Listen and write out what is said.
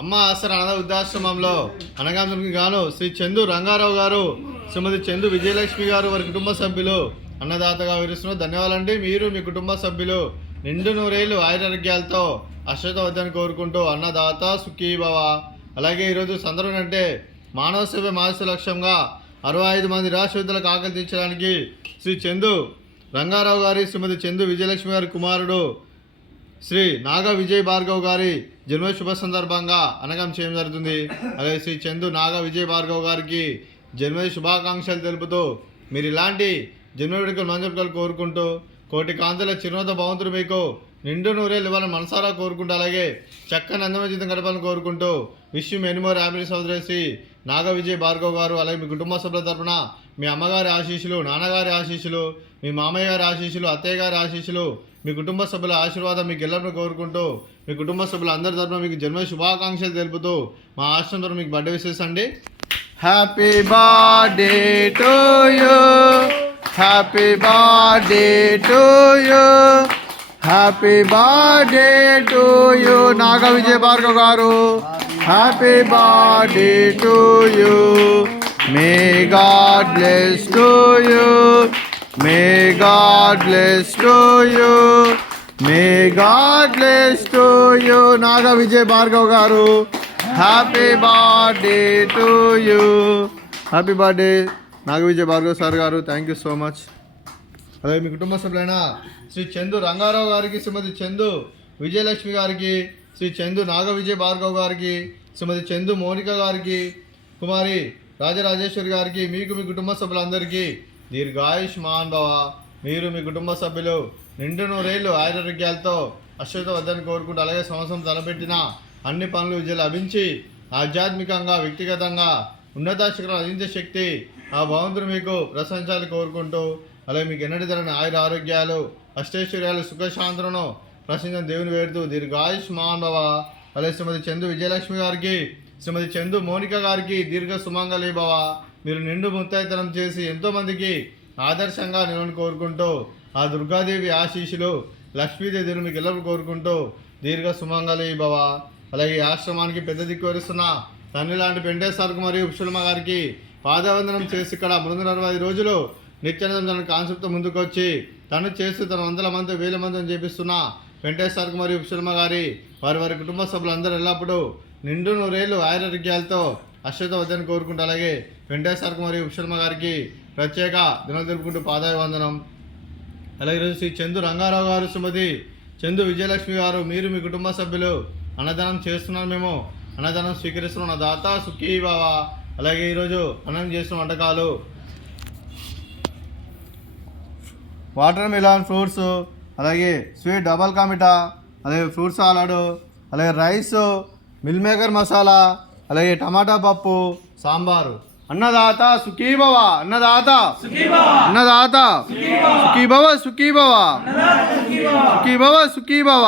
అమ్మ ఆసర అనాథ వృద్ధాశ్రమంలో అనగాంతకు గాను శ్రీ చందు రంగారావు గారు, శ్రీమతి చందు విజయలక్ష్మి గారు, వారి కుటుంబ సభ్యులు అన్నదాతగా వివరిస్తున్నారు. ధన్యవాదాలండి. మీరు మీ కుటుంబ సభ్యులు నిండు నూరేళ్లు ఆయురారోగ్యాలతో అశ్వత వద్దని కోరుకుంటూ అన్నదాత సుఖీభవ. అలాగే ఈరోజు సందర్భం అంటే మానవ సేవ మానస లక్ష్యంగా 65 మంది రాష్ట్రవిద్యులకు ఆకలి తీర్చడానికి శ్రీ చందు రంగారావు గారి, శ్రీమతి చందు విజయలక్ష్మి గారి కుమారుడు శ్రీ నాగ విజయ్ భార్గవ్ గారి జన్మ శుభ సందర్భంగా అనగం చేయడం జరుగుతుంది. అలాగే శ్రీ చందు నాగ విజయ్ భార్గవ్ గారికి జన్మ శుభాకాంక్షలు తెలుపుతూ మీరు ఇలాంటి జన్మ వేడుకలు మంజూరుకలు కోరుకుంటూ కోటి కాంతుల చిరునత భవంతుడు మీకు నిండు నూరేళ్ళు ఇవ్వాలని మనసారా కోరుకుంటూ అలాగే చక్కని అందమైన జీవితం గడపాలని కోరుకుంటూ విష్ మెనీ మోర్ హ్యాపీనెస్ సోదరేసి నాగ విజయ్ భార్గవ్ గారు, అలాగే మీ కుటుంబ సభ్యుల తరఫున మీ అమ్మగారి ఆశీస్సులు, నాన్నగారి ఆశీస్సులు, మీ మామయ్య గారి ఆశీస్సులు, అత్తయ్య గారి ఆశీస్సులు, మీ కుటుంబ సభ్యుల ఆశీర్వాదం మీకు ఎల్లప్పుడూ కోరుకుంటూ మీ కుటుంబ సభ్యుల అందరి తరఫున మీకు జన్మ శుభాకాంక్షలు తెలుపుతూ మా ఆశ్రమం తరఫున మీకు బర్త్డే విషెస్ అండి. Happy birthday to you, happy birthday to you, happy birthday to you Naga Vijaya Bhargav garu. Happy birthday to you. May God bless to you, may God bless to you, may God bless to you Naga Vijay Bhargav garu. Happy birthday to you. Happy birthday Naga Vijay Bhargav sir garu. Thank you so much. అలాగే మీ కుటుంబ సభ్యులైన శ్రీ చందు రంగారావు గారికి, శ్రీమతి చందు విజయలక్ష్మి గారికి, శ్రీ చందు నాగ విజయ్ భార్గవ్ గారికి, శ్రీమతి Chandu Monica గారికి, కుమారి రాజరాజేశ్వరి గారికి, మీకు మీ కుటుంబ సభ్యులందరికీ దీర్ఘాయుష్మాన్ భవ. మీరు మీ కుటుంబ సభ్యులు నిండు నూరేళ్ళు ఆయురారోగ్యాలతో అశ్వత వద్దని కోరుకుంటూ అలాగే సంవత్సరం తలపెట్టిన అన్ని పనులు విజయాలు లభించి ఆధ్యాత్మికంగా వ్యక్తిగతంగా ఉన్నత శిఖరం అందించే శక్తి ఆ భగవంతుడు మీకు ప్రశంసాలు కోరుకుంటూ అలాగే మీకు ఎన్నటి తరని ఆయుర ఆరోగ్యాలు, అష్టైశ్వర్యాలు, సుఖశాంతులను ప్రశ్నించిన దేవుని వేడుతూ దీర్ఘాయుష్మాన్ భవ. అలాగే శ్రీమతి చందు విజయలక్ష్మి గారికి, శ్రీమతి చందు మోనిక గారికి దీర్ఘ సుమంగళి భవ. మీరు నిండు ముత్తైతనం చేసి ఎంతోమందికి ఆదర్శంగా నిలవని కోరుకుంటూ ఆ దుర్గాదేవి ఆశీస్సులు, లక్ష్మీదేవిని మీకు ఎల్లప్పుడు కోరుకుంటూ దీర్ఘ సుమంగళి భవ. అలాగే ఆశ్రమానికి పెద్ద దిక్కు వరుస్తున్న తండ్రి లాంటి వెంకటేశ్వరకు మరియు ఉషులమ్మ గారికి పాదవందనం చేసి ఇక్కడ 365 రోజులు నిత్యానందం తన కాన్సెప్ట్తో ముందుకు వచ్చి తను చేస్తూ తన వందల మంది, వేల మందిని చేపిస్తున్న వెంకటేశ్వరకు మరియు ఉషులమ్మ గారి వారి కుటుంబ సభ్యులందరూ ఎల్లప్పుడూ నిండు నూరేళ్ళు ఆయురారోగ్యాలతో అశ్వత వద్దని కోరుకుంటూ అలాగే వెంకటేశ్వరకు మరియు ఉషులమ్మ గారికి ప్రత్యేక దినాలు జరుపుకుంటూ పాదాభివందనం. అలాగే ఈరోజు శ్రీ చందు రంగారావు గారు, శ్రీమతి చందు విజయలక్ష్మి గారు, మీరు మీ కుటుంబ సభ్యులు అన్నదానం చేస్తున్నారు. మేము అన్నదానం స్వీకరిస్తున్నాం. నా దాత సుఖీ బావ. అలాగే ఈరోజు అన్నం చేస్తున్న వంటకాలు వాటర్ మిలాన్ ఫ్రూట్స్, అలాగే స్వీట్ డబల్ కామిటా, అలాగే ఫ్రూట్ సాలాడు, అలాగే రైస్, మిల్ మేకర్ మసాలా, అలాగే టమాటా పప్పు, సాంబారు. అన్నదాత సుఖీభవ, అన్నదాత అన్నదాత సుఖీభవ, సుఖీభవ, సుఖీభవ, సుఖీభవ.